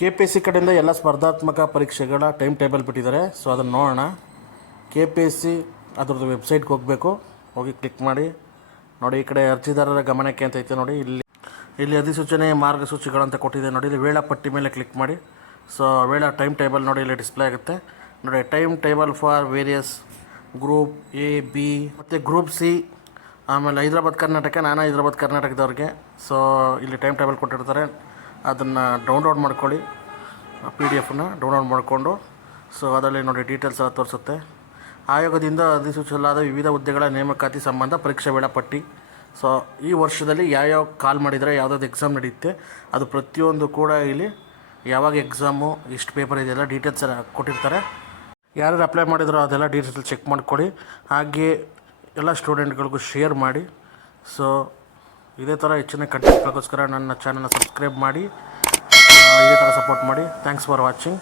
KPSC ಕಡೆಯಿಂದ ಎಲ್ಲ ಸ್ಪರ್ಧಾತ್ಮಕ ಪರೀಕ್ಷೆಗಳ ಟೈಮ್ ಟೇಬಲ್ ಬಿಟ್ಟಿದ್ದಾರೆ. ಸೊ ಅದನ್ನು ನೋಡೋಣ. KPSC ಅದರದ್ದು ವೆಬ್ಸೈಟ್ಗೆ ಹೋಗಬೇಕು. ಹೋಗಿ ಕ್ಲಿಕ್ ಮಾಡಿ ನೋಡಿ. ಈ ಕಡೆ ಅರ್ಜಿದಾರರ ಗಮನಕ್ಕೆ ಅಂತ ಐತೆ ನೋಡಿ. ಇಲ್ಲಿ ಅಧಿಸೂಚನೆ ಮಾರ್ಗಸೂಚಿಗಳಂತ ಕೊಟ್ಟಿದೆ ನೋಡಿ. ಇಲ್ಲಿ ವೇಳಾಪಟ್ಟಿ ಮೇಲೆ ಕ್ಲಿಕ್ ಮಾಡಿ. ಸೊ ಟೈಮ್ ಟೇಬಲ್ ನೋಡಿ ಇಲ್ಲಿ ಡಿಸ್ಪ್ಲೇ ಆಗುತ್ತೆ ನೋಡಿ. Time table for various group A, B ಮತ್ತು ಗ್ರೂಪ್ C. ಆಮೇಲೆ ಹೈದ್ರಾಬಾದ್ ಕರ್ನಾಟಕ, ನಾನು ಹೈದ್ರಾಬಾದ್ ಕರ್ನಾಟಕದವ್ರಿಗೆ. ಸೊ ಇಲ್ಲಿ ಟೈಮ್ ಟೇಬಲ್ ಕೊಟ್ಟಿರ್ತಾರೆ. ಅದನ್ನು ಡೌನ್ಲೋಡ್ ಮಾಡ್ಕೊಳ್ಳಿ. PDF-ನ ಡೌನ್ಲೋಡ್ ಮಾಡಿಕೊಂಡು ಸೊ ಅದರಲ್ಲಿ ನೋಡಿ ಡೀಟೇಲ್ಸ್ ಎಲ್ಲ ತೋರಿಸುತ್ತೆ. ಆಯೋಗದಿಂದ ಅಧಿಸೂಚಿಸಲಾದ ವಿವಿಧ ಹುದ್ದೆಗಳ ನೇಮಕಾತಿ ಸಂಬಂಧ ಪರೀಕ್ಷಾ ವೇಳಾಪಟ್ಟಿ. ಸೊ ಈ ವರ್ಷದಲ್ಲಿ ಯಾವ್ಯಾವ ಕಾಲ್ ಮಾಡಿದರೆ ಯಾವುದಾದ್ರು ಎಕ್ಸಾಮ್ ನಡೆಯುತ್ತೆ ಅದು ಪ್ರತಿಯೊಂದು ಕೂಡ ಇಲ್ಲಿ ಯಾವಾಗ ಎಕ್ಸಾಮು, ಎಷ್ಟು ಪೇಪರ್ ಇದೆಯಲ್ಲ ಡೀಟೇಲ್ಸ್ ಎಲ್ಲ ಕೊಟ್ಟಿರ್ತಾರೆ. ಯಾರು ಅಪ್ಲೈ ಮಾಡಿದ್ರು ಅದೆಲ್ಲ ಡೀಟೇಲ್ಸ್ ಚೆಕ್ ಮಾಡಿಕೊಡಿ. ಹಾಗೆ ಎಲ್ಲ ಸ್ಟೂಡೆಂಟ್ಗಳಿಗೂ ಶೇರ್ ಮಾಡಿ. ಸೊ ಇದೇ ಥರ ಹೆಚ್ಚಿನ ಕಂಟೆಂಟ್ಗೋಸ್ಕರ ನನ್ನ ಚಾನಲ್ನ ಸಬ್ಸ್ಕ್ರೈಬ್ ಮಾಡಿ, ಇದೇ ಥರ ಸಪೋರ್ಟ್ ಮಾಡಿ. Thanks for watching.